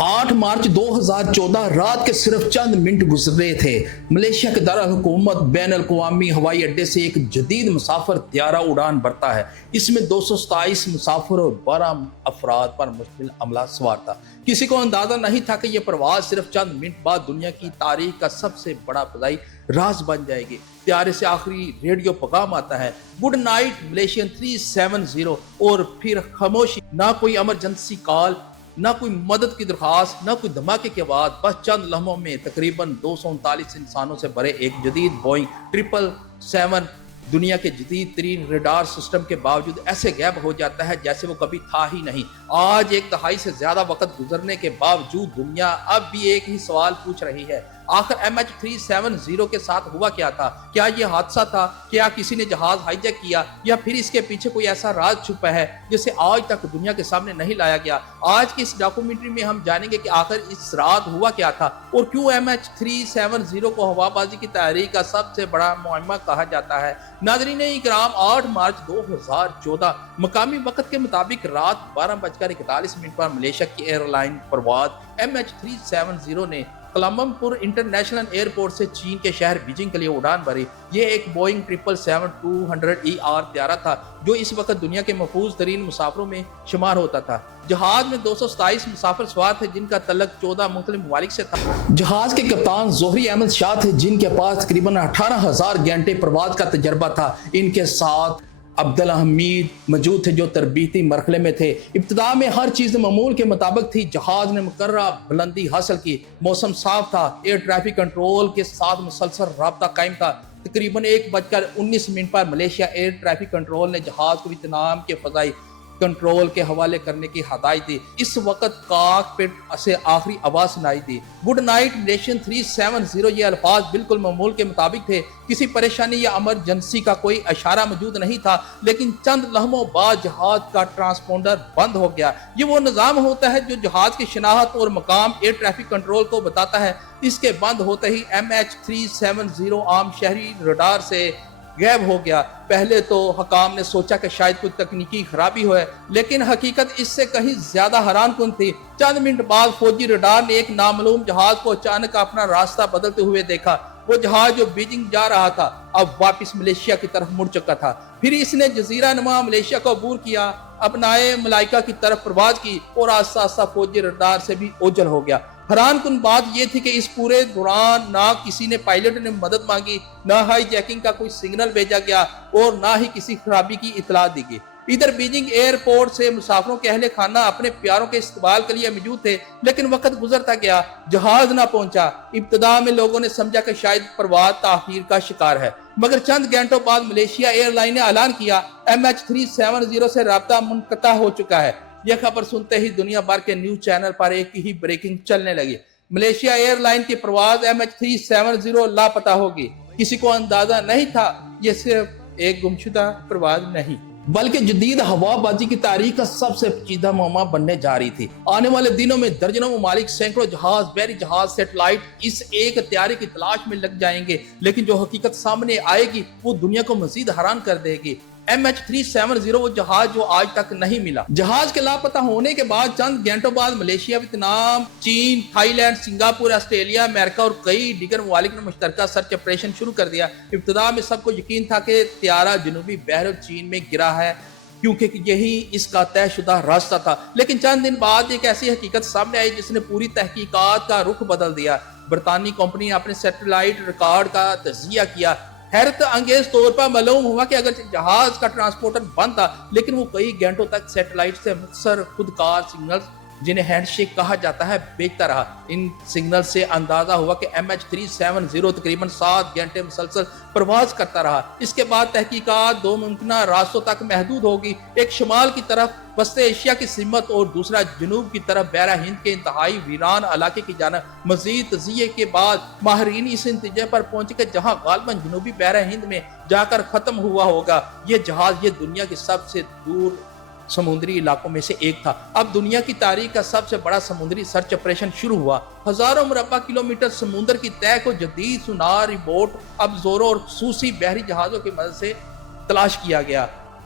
8 مارچ 2014 رات کے صرف چند منٹ گزرے تھے، ملیشیا کے دارالحکومت بین الاقوامی ہوائی اڈے سے ایک جدید مسافر طیارہ اڑان بھرتا ہے۔ اس میں 227 مسافر اور 12 افراد پر مشتمل عملہ سوار تھا۔ کسی کو اندازہ نہیں تھا کہ یہ پرواز صرف چند منٹ بعد دنیا کی تاریخ کا سب سے بڑا فضائی راز بن جائے گی۔ طیارے سے آخری ریڈیو پیغام آتا ہے، گڈ نائٹ ملیشین 370، اور پھر خاموشی، نہ کوئی ایمرجنسی کال، نہ کوئی مدد کی درخواست، نہ کوئی دھماکے کی آواز۔ بس چند لمحوں میں تقریباً 239 انسانوں سے بھرے ایک جدید بوئنگ 777 دنیا کے جدید ترین ریڈار سسٹم کے باوجود ایسے غائب ہو جاتا ہے جیسے وہ کبھی تھا ہی نہیں۔ آج ایک دہائی سے زیادہ وقت گزرنے کے باوجود دنیا اب بھی ایک ہی سوال پوچھ رہی ہے، آخر MH370 کے ساتھ ہوا کیا تھا؟ کیا یہ حادثہ تھا؟ کیا کسی نے جہاز ہائی جیک کیا، یا پھر اس کے پیچھے کوئی ایسا راز چھپا ہے جسے آج تک دنیا کے سامنے نہیں لایا گیا؟ آج کی اس ڈاکومنٹری میں ہم جانیں گے کہ آخر اس رات ہوا کیا تھا، اور کیوں MH370 کو ہوا بازی کی تاریخ کا سب سے بڑا معمہ کہا جاتا ہے۔ ناظرین اکرام، 8 مارچ 2014 مقامی وقت کے مطابق رات 12:41 پر ملیشیا کی ایئر لائن پرواز MH370 نے کولمبمپور انٹرنیشنل ایئرپورٹ سے چین کے شہر بیجنگ کے لیے اڑان بھری۔ یہ ایک بوئنگ 777-200ER طیارہ تھا جو اس وقت دنیا کے محفوظ ترین مسافروں میں شمار ہوتا تھا۔ جہاز میں 227 مسافر سوار تھے جن کا تعلق 14 مختلف ممالک سے تھا۔ جہاز کے کپتان زہری احمد شاہ تھے جن کے پاس تقریباً 18,000 گھنٹے پرواز کا تجربہ تھا۔ ان کے ساتھ عبدالحمید موجود تھے جو تربیتی مرحلے میں تھے۔ ابتدا میں ہر چیز معمول کے مطابق تھی، جہاز نے مقررہ بلندی حاصل کی، موسم صاف تھا، ایئر ٹریفک کنٹرول کے ساتھ مسلسل رابطہ قائم تھا۔ تقریباً 1:19 پر ملیشیا ایئر ٹریفک کنٹرول نے جہاز کو ویتنام کے فضائی کنٹرول کے حوالے کرنے کی ہدایت دی۔ اس وقت کاک پٹ سے آخری آواز سنائی دی، گڈ نائٹ ملیشین 370۔ یہ الفاظ بالکل معمول کے مطابق تھے، کسی پریشانی یا ایمرجنسی کا کوئی اشارہ موجود نہیں تھا، لیکن چند لمحوں بعد جہاز کا ٹرانسپونڈر بند ہو گیا۔ یہ وہ نظام ہوتا ہے جو جہاز کی شناخت اور مقام ایئر ٹریفک کنٹرول کو بتاتا ہے۔ اس کے بند ہوتے ہی MH370 عام شہری ریڈار سے غائب ہو گیا۔ پہلے تو حکام نے سوچا کہ شاید کوئی تکنیکی خرابی ہوئے، لیکن حقیقت اس سے کہیں زیادہ حیران کن تھی۔ چند منٹ بعد فوجی ریڈار نے ایک نامعلوم جہاز کو اچانک اپنا راستہ بدلتے ہوئے دیکھا۔ وہ جہاز جو بیجنگ جا رہا تھا اب واپس ملیشیا کی طرف مڑ چکا تھا۔ پھر اس نے جزیرہ نما ملیشیا کو عبور کیا، اپنائے ملائکہ کی طرف پرواز کی، اور آہستہ آہستہ فوجی ریڈار سے بھی اوجھل ہو گیا۔ حیران کن بات یہ تھی کہ اس پورے دوران نہ کسی نے پائلٹ نے مدد مانگی، نہ ہائی جیکنگ کا کوئی سگنل بھیجا گیا، اور نہ ہی کسی خرابی کی اطلاع دی گئی۔ ادھر بیجنگ ایئرپورٹ سے مسافروں کے اہل خانہ اپنے پیاروں کے استقبال کے لیے موجود تھے، لیکن وقت گزرتا گیا، جہاز نہ پہنچا۔ ابتدا میں لوگوں نے سمجھا کہ شاید پرواز تاخیر کا شکار ہے، مگر چند گھنٹوں بعد ملیشیا ایئر لائن نے اعلان کیا MH370 سے رابطہ منقطع ہو چکا ہے۔ یہ خبر سنتے ہی دنیا بھر کے نیوز چینل پر ایک ہی بریکنگ چلنے لگی، ملیشیا ایئر لائن کی پرواز MH370 لاپتہ ہوگی۔ کسی کو اندازہ نہیں تھا یہ صرف ایک گمشدہ پرواز نہیں بلکہ جدید ہوا بازی کی تاریخ کا سب سے پیچیدہ معمہ بننے جا رہی تھی۔ آنے والے دنوں میں درجنوں ممالک، سینکڑوں جہاز، بحری جہاز، سیٹلائٹ اس ایک طیارے کی تلاش میں لگ جائیں گے، لیکن جو حقیقت سامنے آئے گی وہ دنیا کو مزید حیران کر دے گی۔ MH370 وہ جہاز جو آج تک نہیں ملا۔ جہاز کے لاپتہ ہونے کے بعد چند گھنٹوں بعد ملیشیا، ویتنام، چین، تھائی لینڈ، سنگاپور، آسٹریلیا، امریکہ اور کئی دیگر ممالک نے مشترکہ سرچ آپریشن شروع کر دیا۔ ابتدا میں سب کو یقین تھا کہ طیارہ جنوبی بحر چین میں گرا ہے، کیونکہ یہی اس کا طے شدہ راستہ تھا، لیکن چند دن بعد ایک ایسی حقیقت سامنے آئی جس نے پوری تحقیقات کا رخ بدل دیا۔ برطانوی کمپنی نے اپنے سیٹلائٹ ریکارڈ کا تجزیہ کیا۔ حیرت انگیز طور پر معلوم ہوا کہ اگر جہاز کا ٹرانسپورٹر بند تھا، لیکن وہ کئی گھنٹوں تک سیٹلائٹ سے مختصر خودکار سگنلز، جنہیں ہینڈ شیک کہا جاتا ہے، بھیجتا رہا۔ ان سگنل سے اندازہ ہوا کہ MH370 تقریباً 7 گھنٹے مسلسل پرواز کرتا رہا۔ اس کے بعد تحقیقات 2 ممکنہ راستوں تک محدود ہوگی، ایک شمال کی طرف وسط ایشیا کی سمت اور دوسرا جنوب کی طرف بحرہ ہند کے انتہائی ویران علاقے کی جانب۔ مزید تجزیے کے بعد ماہرین اس نتیجے پر پہنچے کہ جہاں غالباً جنوبی بحرہ ہند میں جا کر ختم ہوا ہوگا، یہ جہاز یہ دنیا کے سب سے دور سمندری علاقوں میں سے ایک تھا۔ اب دنیا کی تاریخ کا سب سے بڑا سمندری سرچ آپریشن شروع ہوا۔ ہزاروں مربع کلومیٹر سمندر کی تہہ کو جدید سونار بوٹ، ابزوروں اور خصوصی بحری جہازوں کی مدد سے تلاش کیا گیا۔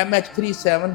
MH370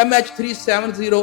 MH370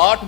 8